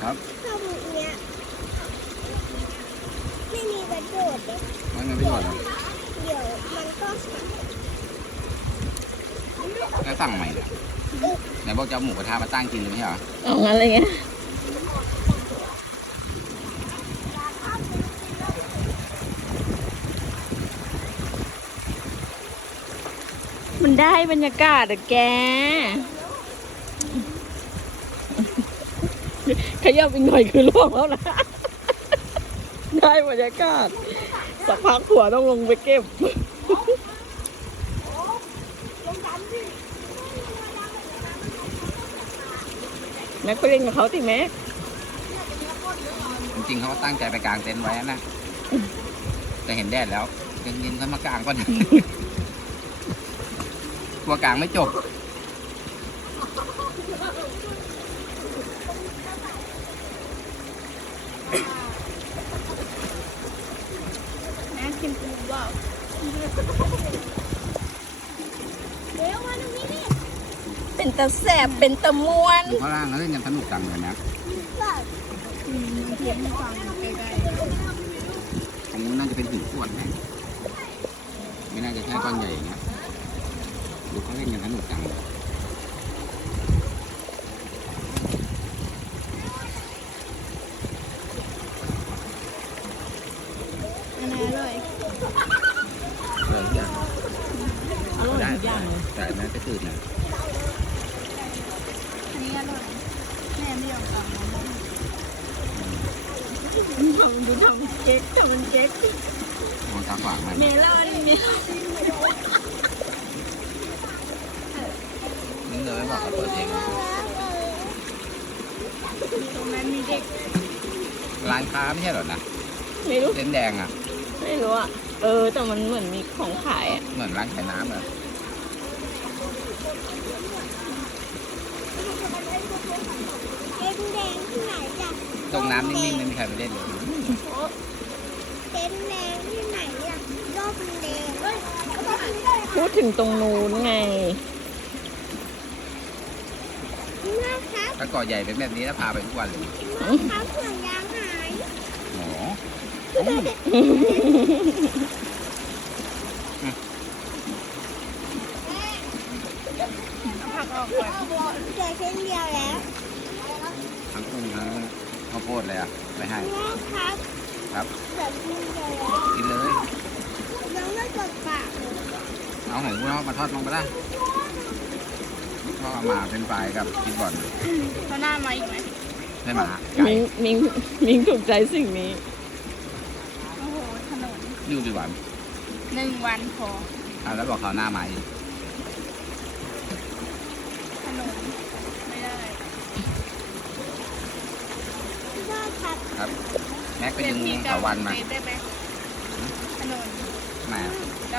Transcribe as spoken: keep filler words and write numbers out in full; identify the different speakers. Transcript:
Speaker 1: ครับ
Speaker 2: ถ้าบุกเนี้ยไม่มีประโยชน์เลย
Speaker 1: ไม่มีประโยชน์เหรอ
Speaker 2: เดี๋ยวมันก็สั่ง
Speaker 1: แล้วสั่งใหม่เนี่ยไหนบอกจะเอาหมูกระทะมาตั้งกินเลยไม่ใช่เหรอ
Speaker 3: เอางั้นเลยไงมันได้บรรยากาศอะแกขยับอีกหน่อยคือล่วงแล้วนะ ได้บรรยากาศสักพักผัวต้องลงไปเก็บ แม็กไปเล่นกับเขาติแม็ก
Speaker 1: จริงๆเขาก็ตั้งใจไปกางเต็นท์ไว้นะแต่เห็นแดดแล้วเย็นๆเขามากางก็ได้ กลัวกางไม่จบ
Speaker 2: แม่กินปูว่าเดี๋ยวมาตรงนี้ดิ
Speaker 3: เป็นตะแสบเป็นตะมวน
Speaker 1: ดูข้างล่างเขาเล่นกันสนุกจังเลยนะ
Speaker 2: เทียนฟังใกล้
Speaker 1: ตรงนู้นน่าจะเป็นหินส่วนนะไม่น่าจะแค่ก้อนใหญ่อย่างเงี้ยดูเขาเล่นกันสนุกจังเลย
Speaker 2: ๆอันนั้นเลย
Speaker 1: เลยทุกอย่าง
Speaker 3: อร่อยทุกอย่างเลย
Speaker 1: แต่แม้จะตื่นนะ
Speaker 2: อันนี้อร่อยแม่ไม่ยอมกลับ
Speaker 3: ทำดูทำเค้กทำเป็นเค้ก
Speaker 1: มองตาขวางมัน
Speaker 3: เมลอนเมลอน
Speaker 1: นี่เลยบอกเขาเปิดเอง
Speaker 2: ตรงนั้นมีเด็ก
Speaker 1: ร้านค้าไม่ใช่เหรอนะ
Speaker 3: ไม่รู้
Speaker 1: เต็นท์แดงอ่ะ
Speaker 3: ไม่รู้อ่ะ เออ แต่มันเหมือนมีของขายอ่ะ
Speaker 1: เหมือนร้านขายน้ำอ่ะ
Speaker 2: เต็นท์แดงที่ไหนจ้ะ
Speaker 1: ตรงน้ำนิ่งๆไม่มีใครไปเล่นเลย
Speaker 2: เต็นท์แดงที่ไหนอ่ะร่มแดงเฮ้ย
Speaker 3: พูดถึงตรงนู้นไง
Speaker 2: นะครับ
Speaker 1: ถ้าเกาะใหญ่เป็นแบบนี้แล้วพาไปทุกวันเลย
Speaker 2: นะครับห่วงยางหาย
Speaker 1: โอ้โห
Speaker 2: ผักออกก่อนเจอเส้นเดียวแล้ว
Speaker 1: ทั้งกุ้งทั้งข้าวโพดเลยอ่ะไปให้
Speaker 2: แม่ครับ
Speaker 1: ครับ
Speaker 2: เจอเส้นเดียวแล้ว
Speaker 1: กินเลย
Speaker 2: น้องไม่กดปากเลย
Speaker 1: เอาของคุณเอามาทอดลงไปได้ก็เอามาเป็นปลายกับกินบ่อน
Speaker 2: เขาหน้ามาอีกไหม
Speaker 1: ได้หมาไก่
Speaker 3: มิงมิงมิงถูกใจสิ่งนี้
Speaker 2: โอ้โหถนน
Speaker 1: อยู่ดีหวาน
Speaker 2: หนึ่งวันพอ
Speaker 1: อ่ะแล้วบอกเขาหน้าไม้
Speaker 2: ถนนไม่ได้ได้ครับ
Speaker 1: ครับ แม็กไปดึงเถาวันมา
Speaker 2: ได้ไหมถนน
Speaker 1: มา